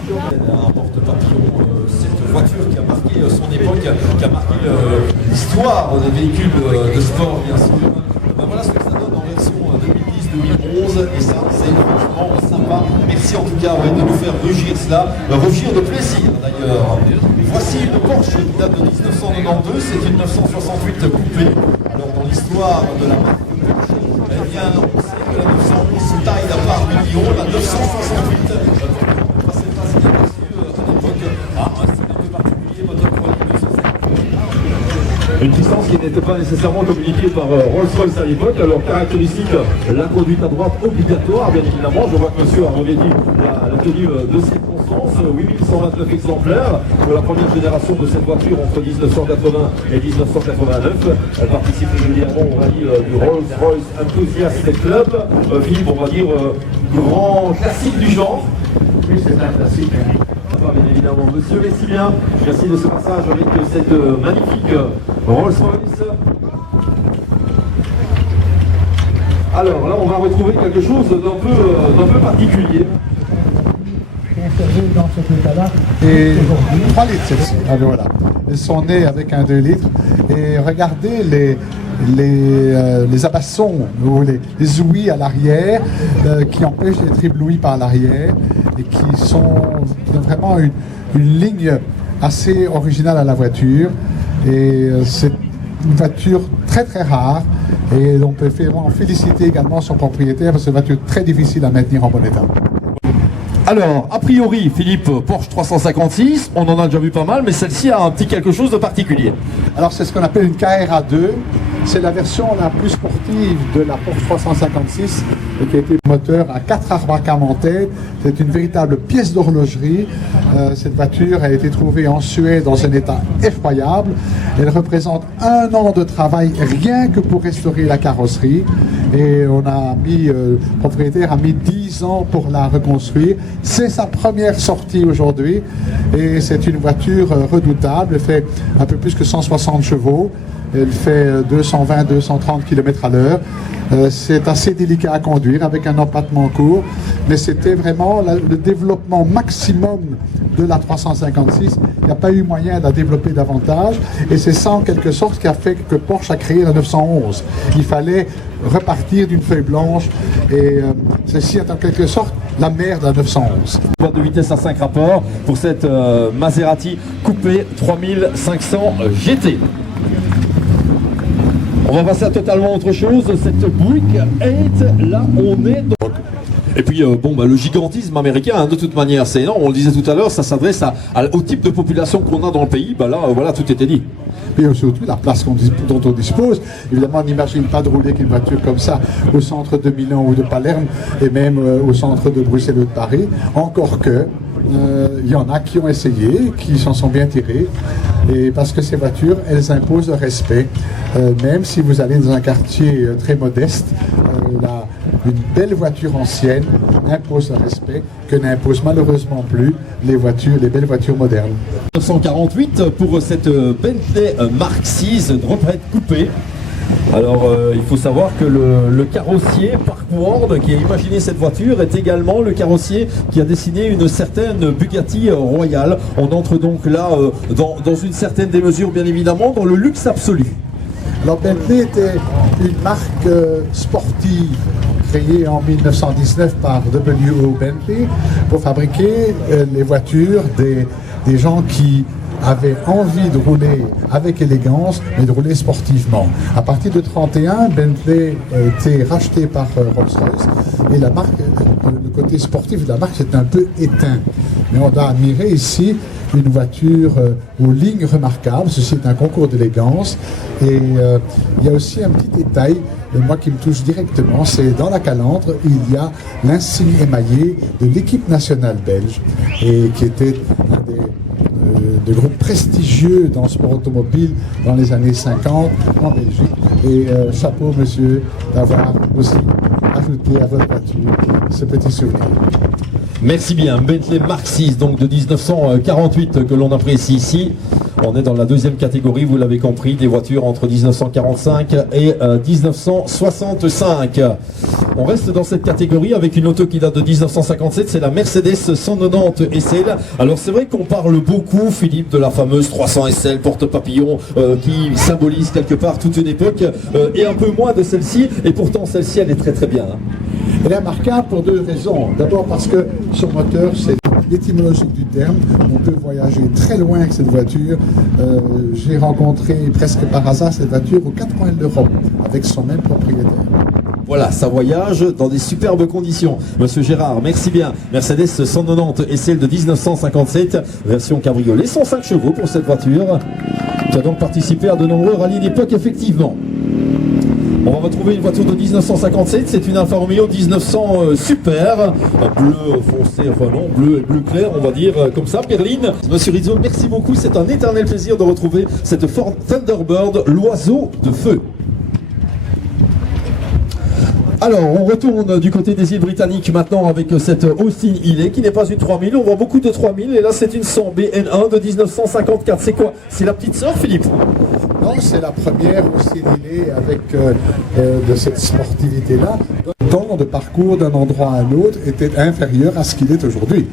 Un porte-papillon, cette voiture qui a marqué son époque, qui a marqué l'histoire des véhicules de sport, bien sûr. Ben voilà ce que ça donne en version 2010-2011, et ça, c'est franchement sympa. Merci en tout cas de nous faire rugir cela, rugir de plaisir d'ailleurs. Voici une Porsche qui date de 1992, c'est une 968 coupée. Alors dans l'histoire de la marque Porsche, eh bien, on sait que la 911 taille la part million, la 968 une puissance qui n'était pas nécessairement communiquée par Rolls-Royce à l'époque. Alors caractéristique, la conduite à droite obligatoire, bien évidemment. Je vois que monsieur a revêtu la tenue de circonstance, 8129 exemplaires pour la première génération de cette voiture entre 1980 et 1989. Elle participe régulièrement au rallye du Rolls-Royce Enthusiast Club. Philippe, on va dire, grand classique du genre. Oui, c'est un classique. Bien évidemment, monsieur, merci bien. Merci de ce passage avec cette magnifique Rolls-Royce. Alors là, on va retrouver quelque chose d'un peu particulier. Dans cet état-là. Et 3 litres celle-ci. Ah, voilà. Ils sont nés avec un 2 litres. Et regardez les abassons, ou les ouïes à l'arrière, qui empêchent d'être éblouis par l'arrière et qui ont vraiment une ligne assez originale à la voiture. Et c'est une voiture très très rare, et on peut vraiment féliciter également son propriétaire parce que c'est une voiture très difficile à maintenir en bon état. Alors, a priori, Philippe, Porsche 356, on en a déjà vu pas mal, mais celle-ci a un petit quelque chose de particulier. Alors, c'est ce qu'on appelle une KRA2. C'est la version la plus sportive de la Porsche 356, qui a été moteur à 4 arbres à cam en tête. C'est une véritable pièce d'horlogerie. Cette voiture a été trouvée en Suède dans un état effroyable. Elle représente 1 an de travail rien que pour restaurer la carrosserie. Et le propriétaire a mis 10 ans pour la reconstruire. C'est sa première sortie aujourd'hui. Et c'est une voiture redoutable. Elle fait un peu plus que 160 chevaux. Elle fait 220-230 km à l'heure. C'est assez délicat à conduire avec un empattement court, mais c'était vraiment le développement maximum de la 356. Il n'y a pas eu moyen de la développer davantage, et c'est ça en quelque sorte qui a fait que Porsche a créé la 911. Il fallait repartir d'une feuille blanche, et ceci est en quelque sorte la mère de la 911. Boîte de vitesse à 5 rapports pour cette Maserati coupée 3500 GT. On va passer à totalement autre chose, cette Buick 8, là on est... Et puis le gigantisme américain, hein, de toute manière, c'est énorme, on le disait tout à l'heure, ça s'adresse au type de population qu'on a dans le pays, voilà, tout était dit. Et surtout la place dont on dispose. Évidemment, on n'imagine pas de rouler qu'une voiture comme ça au centre de Milan ou de Palerme, et même au centre de Bruxelles ou de Paris, encore que il y en a qui ont essayé, qui s'en sont bien tirés, et parce que ces voitures, elles imposent le respect, même si vous allez dans un quartier très modeste, une belle voiture ancienne impose le respect que n'imposent malheureusement plus les belles voitures modernes. 1948 pour cette Bentley Mark VI Drophead coupée. Alors il faut savoir que le carrossier Parkward qui a imaginé cette voiture est également le carrossier qui a dessiné une certaine Bugatti Royale. On entre donc là dans une certaine démesure, bien évidemment, dans le luxe absolu. Alors Bentley était une marque sportive créée en 1919 par W.O. Bentley pour fabriquer les voitures des gens qui avaient envie de rouler avec élégance, mais de rouler sportivement. À partir de 1931, Bentley a été racheté par Rolls-Royce, et la marque, le côté sportif de la marque s'est un peu éteint. Mais on a admiré ici une voiture aux lignes remarquables. Ceci est un concours d'élégance. Et il y a aussi un petit détail, moi qui me touche directement, c'est dans la calandre, il y a l'insigne émaillé de l'équipe nationale belge, et qui était un des groupes prestigieux dans le sport automobile dans les années 50 en Belgique. Et chapeau, monsieur, d'avoir aussi ajouté à votre voiture ce petit souvenir. Merci bien. Bentley Mark VI, donc de 1948 que l'on apprécie ici. On est dans la deuxième catégorie, vous l'avez compris, des voitures entre 1945 et 1965. On reste dans cette catégorie avec une auto qui date de 1957, c'est la Mercedes 190 SL. Alors c'est vrai qu'on parle beaucoup, Philippe, de la fameuse 300 SL porte-papillon qui symbolise quelque part toute une époque et un peu moins de celle-ci, et pourtant celle-ci elle est très très bien. Hein. Elle est remarquable pour deux raisons. D'abord parce que son moteur, c'est l'étymologique du terme. On peut voyager très loin avec cette voiture. J'ai rencontré presque par hasard cette voiture aux quatre coins de l'Europe avec son même propriétaire. Voilà, ça voyage dans des superbes conditions. Monsieur Gérard, merci bien. Mercedes 190 SL de 1957, version cabriolet, 105 chevaux pour cette voiture, qui a donc participé à de nombreux rallyes d'époque, effectivement. On va retrouver une voiture de 1957, c'est une Alfa Romeo 1900 Super, bleu foncé, enfin non, bleu clair, on va dire comme ça, Perline. Monsieur Rizzo, merci beaucoup, c'est un éternel plaisir de retrouver cette Ford Thunderbird, l'oiseau de feu. Alors, on retourne du côté des îles britanniques maintenant avec cette Austin Healey qui n'est pas une 3000, on voit beaucoup de 3000 et là c'est une 100 BN1 de 1954. C'est quoi? C'est la petite sœur, Philippe? Non, c'est la première Austin Healey avec de cette sportivité-là. Le temps de parcours d'un endroit à l'autre était inférieur à ce qu'il est aujourd'hui.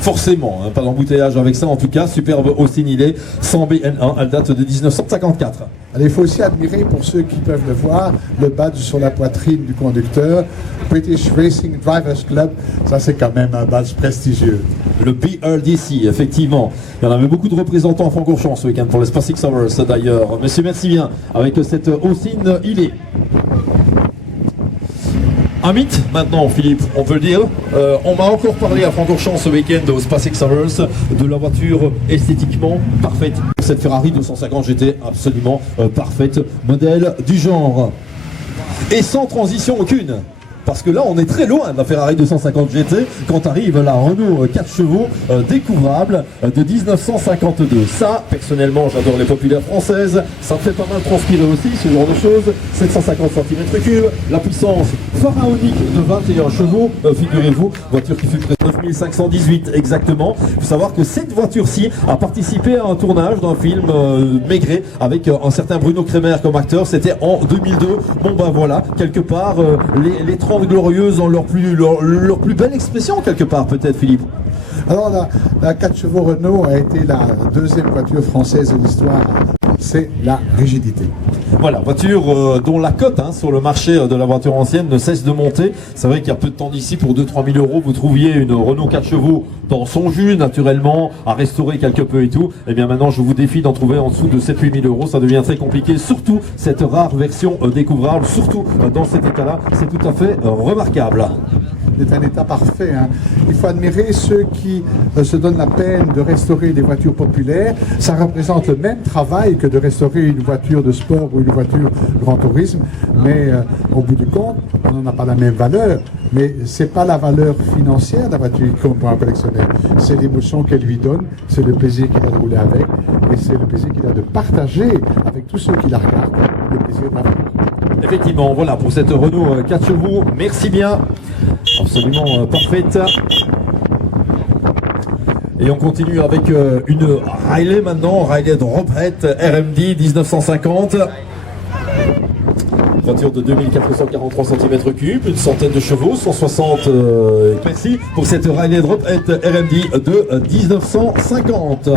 Forcément, hein, pas d'embouteillage avec ça en tout cas, superbe Austin Healey 100 BN1, elle date de 1954. Alors, il faut aussi admirer, pour ceux qui peuvent le voir, le badge sur la poitrine du conducteur, British Racing Drivers Club, ça c'est quand même un badge prestigieux. Le BRDC, effectivement. Il y en avait beaucoup de représentants à Francorchamps ce week-end pour les Spa Six Hours d'ailleurs. Monsieur, merci bien avec cette Austin Healey. Un mythe maintenant, Philippe, on peut le dire. On m'a encore parlé à Francorchamps ce week-end au Spa Six Hours de la voiture esthétiquement parfaite. Cette Ferrari 250 GT absolument parfaite, modèle du genre. Et sans transition aucune. Parce que là, on est très loin de la Ferrari 250 GT quand arrive la Renault 4 chevaux découvrable de 1952. Ça, personnellement, j'adore les populaires françaises. Ça me fait pas mal transpirer aussi, ce genre de choses. 750 cm3, la puissance pharaonique de 21 chevaux. Figurez-vous, voiture qui fut près de 9518 exactement. Il faut savoir que cette voiture-ci a participé à un tournage d'un film Maigret avec un certain Bruno Kremer comme acteur. C'était en 2002. Bon ben voilà, quelque part, les 30 glorieuses ont leur plus belle expression quelque part peut-être, Philippe. Alors la 4 chevaux Renault a été la deuxième voiture française de l'histoire. C'est la rigidité. Voilà, voiture dont la cote sur le marché de la voiture ancienne ne cesse de monter. C'est vrai qu'il y a peu de temps d'ici, pour 2-3 000 euros, vous trouviez une Renault 4 chevaux dans son jus, naturellement, à restaurer quelque peu et tout. Et bien maintenant, je vous défie d'en trouver en dessous de 7-8 000 euros. Ça devient très compliqué, surtout cette rare version découvrable, surtout dans cet état-là. C'est tout à fait remarquable. C'est un état parfait. Hein. Il faut admirer ceux qui se donnent la peine de restaurer des voitures populaires. Ça représente le même travail que de restaurer une voiture de sport ou une voiture grand tourisme, mais au bout du compte, on n'en a pas la même valeur. Mais c'est pas la valeur financière de la voiture qui compte pour un collectionneur. C'est l'émotion qu'elle lui donne, c'est le plaisir qu'il a de rouler avec, et c'est le plaisir qu'il a de partager avec tous ceux qui la regardent, le plaisir de la voir. Effectivement, voilà pour cette Renault 4 chevaux. Merci bien. Absolument parfaite. Et on continue avec une Riley maintenant, Riley Drophead RMD 1950. Voiture de 2443 cm3, une centaine de chevaux, 160. Merci pour cette Riley Drophead RMD de 1950.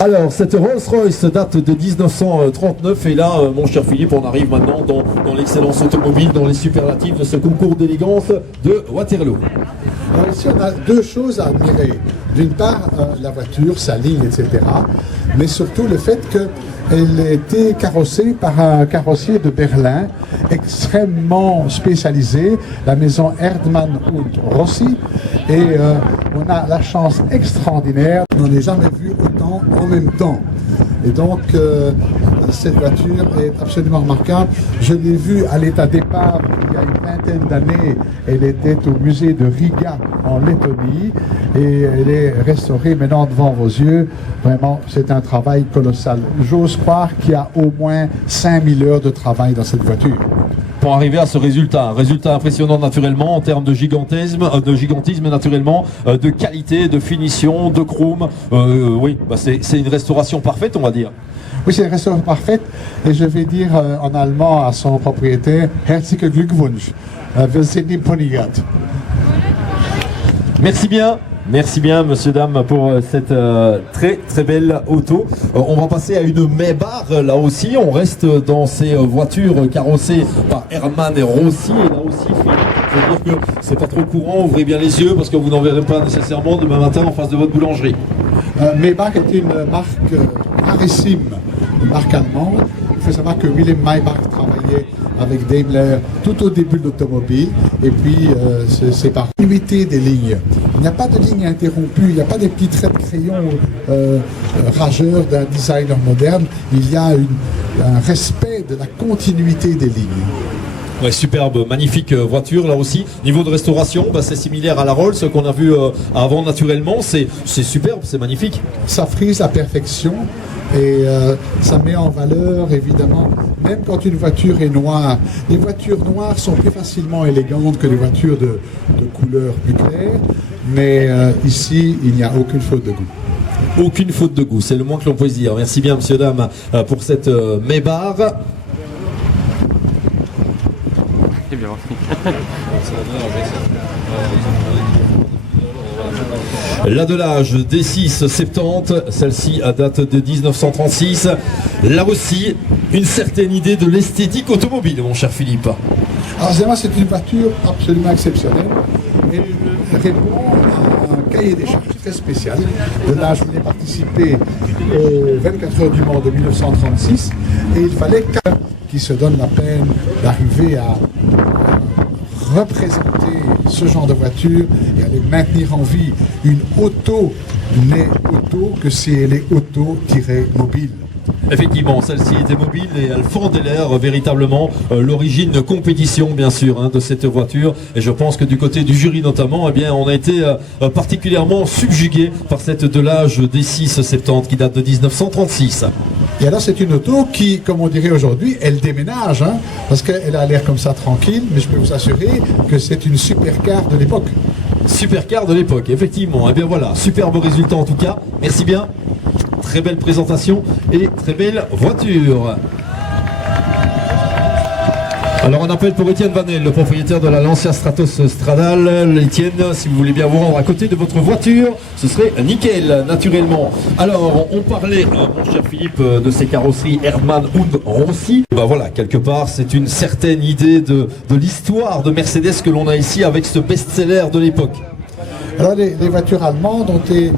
Alors, cette Rolls-Royce date de 1939 et là, mon cher Philippe, on arrive maintenant dans l'excellence automobile, dans les superlatifs de ce concours d'élégance de Waterloo. Alors ici, on a deux choses à admirer. D'une part, la voiture, sa ligne, etc. Mais surtout le fait qu'elle a été carrossée par un carrossier de Berlin extrêmement spécialisé, la maison Erdmann und Rossi. Et on a la chance extraordinaire, on n'en a jamais vu autant en même temps. Et donc, cette voiture est absolument remarquable. Je l'ai vue à l'état d'épave il y a une vingtaine d'années. Elle était au musée de Riga en Lettonie et elle est restaurée maintenant devant vos yeux. Vraiment, c'est un travail colossal. J'ose croire qu'il y a au moins 5000 heures de travail dans cette voiture. Pour arriver à ce résultat, un résultat impressionnant naturellement en termes de gigantisme naturellement, de qualité, de finition, de chrome. Oui, bah c'est une restauration parfaite, on va dire. Oui, c'est une restauration parfaite. Et je vais dire en allemand à son propriétaire, Herzlichen Glückwunsch, wir sind im Ponygat. Merci bien, monsieur, dame, pour cette très très belle auto. On va passer à une Maybach, là aussi, on reste dans ces voitures carrossées par Hermann et Rossi, et là aussi, je veux dire que c'est pas trop courant, ouvrez bien les yeux parce que vous n'en verrez pas nécessairement demain matin en face de votre boulangerie. Maybach est une marque rarissime, une marque allemande. Il faut savoir que Wilhelm Maybach travaillait avec Daimler tout au début de l'automobile, et puis c'est par unité des lignes. Il n'y a pas de ligne interrompue, il n'y a pas des petits traits de crayon rageurs d'un designer moderne, il y a un respect de la continuité des lignes. Ouais, superbe, magnifique voiture là aussi. Niveau de restauration, c'est similaire à la Rolls qu'on a vu avant naturellement. C'est superbe, c'est magnifique. Ça frise la perfection et ça met en valeur évidemment, même quand une voiture est noire. Les voitures noires sont plus facilement élégantes que les voitures de couleur plus claire, mais ici il n'y a aucune faute de goût. Aucune faute de goût, c'est le moins que l'on puisse dire. Merci bien, monsieur, dame, pour cette Maybach. C'est bien. La de l'âge D6 70, celle-ci à date de 1936. Là aussi, une certaine idée de l'esthétique automobile, mon cher Philippe. Alors évidemment, c'est une voiture absolument exceptionnelle. Elle répond à un cahier des charges très spécial. De là, je voulais participer aux 24 heures du Mans de 1936 et il fallait qu'un qui se donne la peine d'arriver à représenter ce genre de voiture et à les maintenir en vie. Une auto n'est auto que si elle est auto-mobile. Effectivement, celle-ci était mobile et elle fendait l'air véritablement. L'origine de compétition, bien sûr, de cette voiture. Et je pense que du côté du jury notamment, eh bien, on a été particulièrement subjugué par cette Delage D6 70 qui date de 1936. Et alors c'est une auto qui, comme on dirait aujourd'hui, elle déménage, parce qu'elle a l'air comme ça tranquille, mais je peux vous assurer que c'est une supercar de l'époque. Supercar de l'époque, effectivement. Et bien voilà, superbe résultat en tout cas. Merci bien. Très belle présentation et très belle voiture. Alors on appelle pour Étienne Vanel, le propriétaire de la Lancia Stratos Stradale. Étienne, si vous voulez bien vous rendre à côté de votre voiture, ce serait nickel, naturellement. Alors on parlait, mon cher Philippe, de ces carrosseries Hermann und Rossi. Ben voilà, quelque part, c'est une certaine idée de l'histoire de Mercedes que l'on a ici avec ce best-seller de l'époque. Alors les voitures allemandes ont été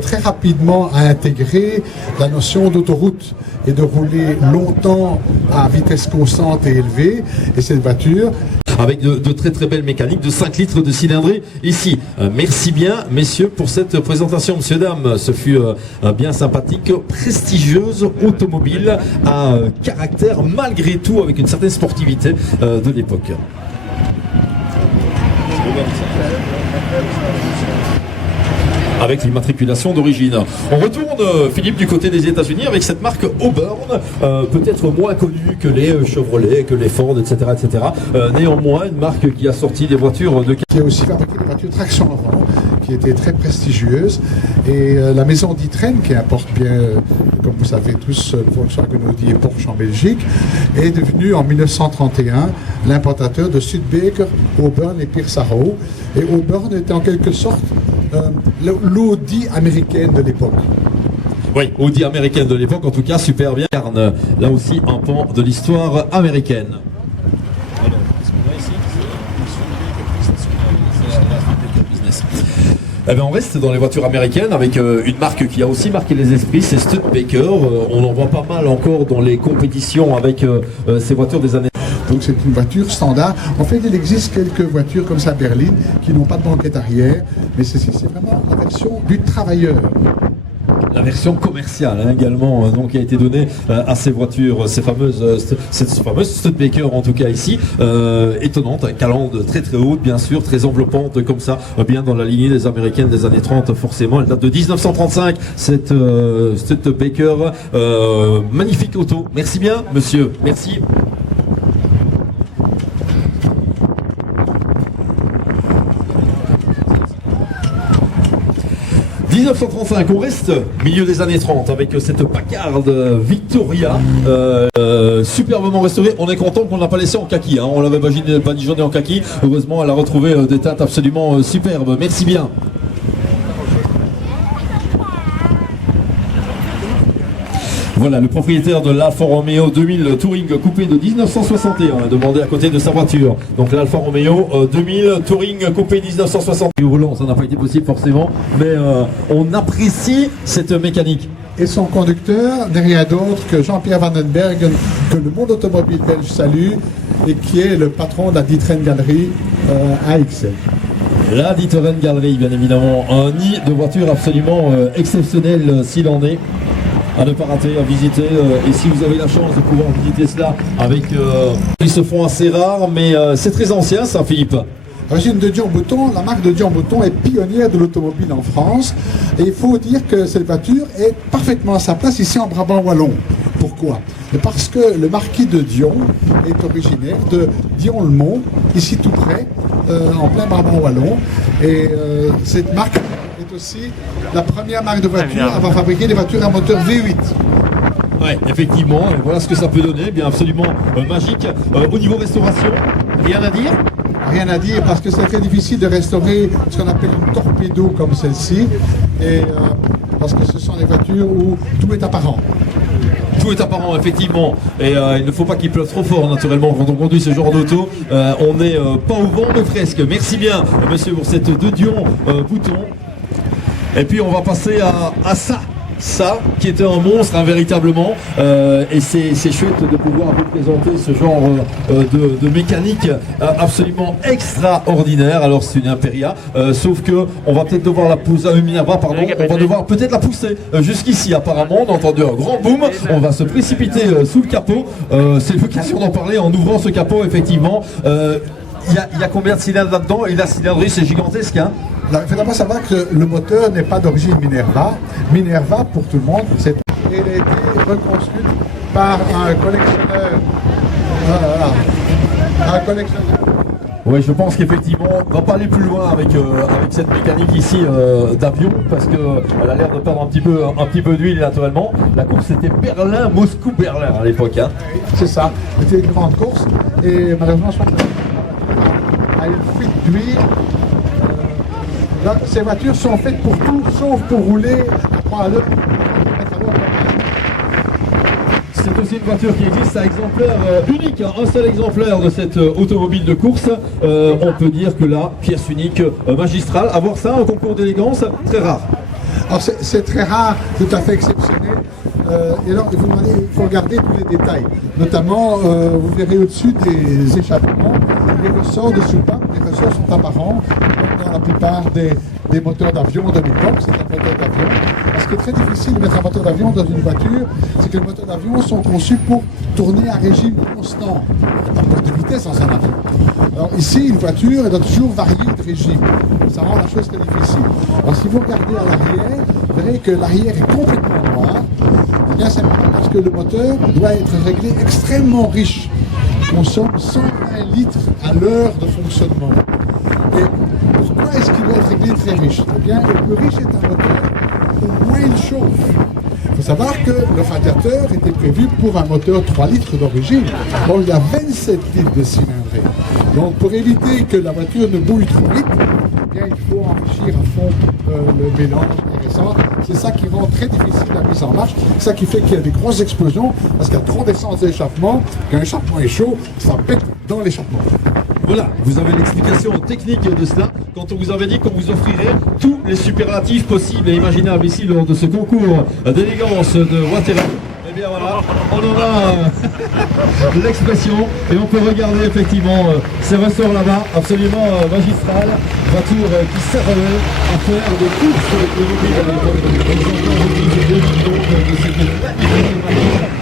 très rapidement à intégrer la notion d'autoroute et de rouler longtemps à vitesse constante et élevée. Et cette voiture, avec de très très belles mécaniques, de 5 litres de cylindrée ici. Merci bien, messieurs, pour cette présentation. Monsieur, dames, ce fut bien sympathique, prestigieuse automobile à caractère malgré tout avec une certaine sportivité de l'époque. Avec l'immatriculation d'origine. On retourne, Philippe, du côté des États-Unis avec cette marque Auburn, peut-être moins connue que les Chevrolet, que les Ford, etc. etc. Néanmoins, une marque qui a sorti des voitures de... Qui a aussi fabriqué des voitures traction avant, qui étaient très prestigieuses. Et la maison d'Itren, qui importe bien, comme vous savez tous, Volkswagen, Audi et Porsche en Belgique, est devenue en 1931 l'importateur de Studebaker, Auburn et Pierce Arrow. Et Auburn était en quelque sorte l'Audi américaine de l'époque. Oui, Audi américaine de l'époque, en tout cas, super bien. Là aussi, un pan de l'histoire américaine. Alors, ce qu'on a ici, eh bien, on reste dans les voitures américaines avec une marque qui a aussi marqué les esprits, c'est Studebaker. On en voit pas mal encore dans les compétitions avec ces voitures des années. Donc c'est une voiture standard. En fait, il existe quelques voitures comme ça à Berlin qui n'ont pas de banquette arrière, mais c'est vraiment la version du travailleur. La version commerciale également donc qui a été donnée à ces voitures, cette fameuse Studebaker en tout cas ici, étonnante, calandre très très haute bien sûr, très enveloppante comme ça, bien dans la lignée des américaines des années 30 forcément. Elle date de 1935 cette Studebaker, magnifique auto. Merci bien monsieur, merci. 1935, on reste milieu des années 30 avec cette Packard Victoria, superbement restaurée. On est content qu'on ne l'a pas laissé en kaki, hein. On l'avait badigeonné en kaki. Heureusement, elle a retrouvé des teintes absolument superbes. Merci bien. Voilà, le propriétaire de l'Alfa Romeo 2000 Touring coupé de 1961, demandé à côté de sa voiture. Donc l'Alfa Romeo 2000 Touring coupé 1960. Du volant, ça n'a pas été possible forcément, mais on apprécie cette mécanique. Et son conducteur, derrière d'autres que Jean-Pierre Vandenberg, que le monde automobile belge salue, et qui est le patron de la D'Ieteren Galerie à Ixelles. La D'Ieteren Galerie, bien évidemment, un nid de voitures absolument exceptionnel s'il en est. À ne pas rater, à visiter, et si vous avez la chance de pouvoir visiter cela avec... ils se font assez rares, mais c'est très ancien ça, Philippe. Origine de Dion Bouton, la marque de Dion Bouton est pionnière de l'automobile en France, et il faut dire que cette voiture est parfaitement à sa place ici en Brabant Wallon. Pourquoi? Parce que le marquis de Dion est originaire de Dion-le-Mont, ici tout près, en plein Brabant Wallon, et cette marque est aussi la première marque de voiture à avoir fabriqué des voitures à moteur V8. Oui, effectivement, et voilà ce que ça peut donner, bien absolument magique. Au niveau restauration, rien à dire? Rien à dire parce que c'est très difficile de restaurer ce qu'on appelle une torpedo comme celle-ci, et parce que ce sont des voitures où tout est apparent. Tout est apparent, effectivement, et il ne faut pas qu'il pleuve trop fort, naturellement, quand on conduit ce genre d'auto. On n'est pas au vent, mais presque. Merci bien, monsieur, pour cette de Dion Bouton. Et puis on va passer à ça qui était un monstre, hein, véritablement, et c'est chouette de pouvoir vous présenter ce genre de mécanique absolument extraordinaire. Alors c'est une Imperia, sauf que on va peut-être devoir la pousser, une Minerva, pardon, on va devoir peut-être la pousser jusqu'ici apparemment. On a entendu un grand boom, on va se précipiter sous le capot. C'est l'occasion d'en parler en ouvrant ce capot, effectivement. Il y a combien de cylindres là-dedans? Et la cylindrerie, c'est gigantesque, hein? Il faut d'abord savoir que le moteur n'est pas d'origine Minerva. Minerva, pour tout le monde, elle a été reconstruite par un collectionneur. Un collectionneur. Oui, je pense qu'effectivement, on va pas aller plus loin avec cette mécanique ici d'avion, parce qu'elle a l'air de perdre un petit peu d'huile naturellement. La course était Berlin-Moscou-Berlin à l'époque, hein. C'est ça, c'était une grande course, et malheureusement, je pense que a une fuite d'huile. Ces voitures sont faites pour tout, sauf pour rouler à 3 à l'heure. C'est aussi une voiture qui existe, c'est un exemplaire unique, hein, un seul exemplaire de cette automobile de course. On peut dire que là, pièce unique magistrale. Avoir ça, un concours d'élégance, très rare. Alors c'est très rare, tout à fait exceptionnel. Et alors, il faut regarder tous les détails. Notamment, vous verrez au-dessus des échappements, les ressorts de soupape. Les ressorts sont apparents, comme dans la plupart des moteurs d'avion de l'époque. C'est un moteur d'avion. Ce qui est très difficile de mettre un moteur d'avion dans une voiture, c'est que les moteurs d'avion sont conçus pour tourner à régime constant. Il n'y a pas de vitesse dans un avion. Alors ici, une voiture, elle doit toujours varier de régime. Ça rend la chose très difficile. Alors si vous regardez à l'arrière, vous verrez que l'arrière est complètement noir. Bien simplement parce que le moteur doit être réglé extrêmement riche. Il consomme 120 litres à l'heure de fonctionnement. Et pourquoi est-ce qu'il doit être réglé très riche? Eh bien, le plus riche est un moteur, au moins il chauffe. Il faut savoir que le radiateur était prévu pour un moteur 3 litres d'origine. Bon, il y a 27 litres de cylindrée. Donc, pour éviter que la voiture ne bouille trop vite, eh bien, il faut enrichir à fond le mélange intéressant. C'est ça qui rend très difficile la mise en marche. C'est ça qui fait qu'il y a des grosses explosions, parce qu'il y a trop d'essence d'échappement. Quand l'échappement est chaud, ça pète dans l'échappement. Voilà, vous avez l'explication technique de cela. Quand on vous avait dit qu'on vous offrirait tous les superlatifs possibles et imaginables ici lors de ce concours d'élégance de Waterloo. Eh bien voilà, on en a l'expression et on peut regarder effectivement ces ressorts là-bas, absolument magistrales, voitures qui servaient à faire des courses automobiles à l'époque. Ils ont encore utilisé des millions de ces exemplaires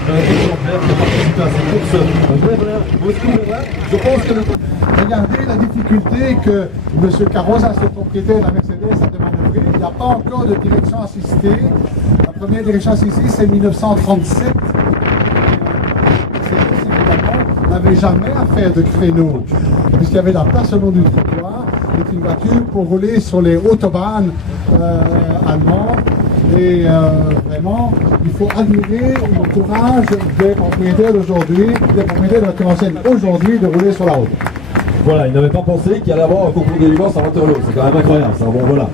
qui ont participé à ces courses Berlin-Moscou-Berlin. Je pense que regardez la difficulté que M. Carroza, le propriétaire de la Mercedes, a de manœuvrer. Il n'y a pas encore de direction assistée. La première direction assistée, c'est 1937. Mercedes, évidemment, n'avait jamais à faire de créneau, puisqu'il y avait la place au long du trottoir. C'est une voiture pour rouler sur les autobahns allemandes. Et vraiment, il faut admirer le courage des propriétaires d'aujourd'hui, des propriétaires de notre enseigne aujourd'hui de rouler sur la route. Voilà, ils n'avaient pas pensé qu'il allait avoir un concours d'élégance à Waterloo. C'est quand même incroyable, ça. Bon, voilà.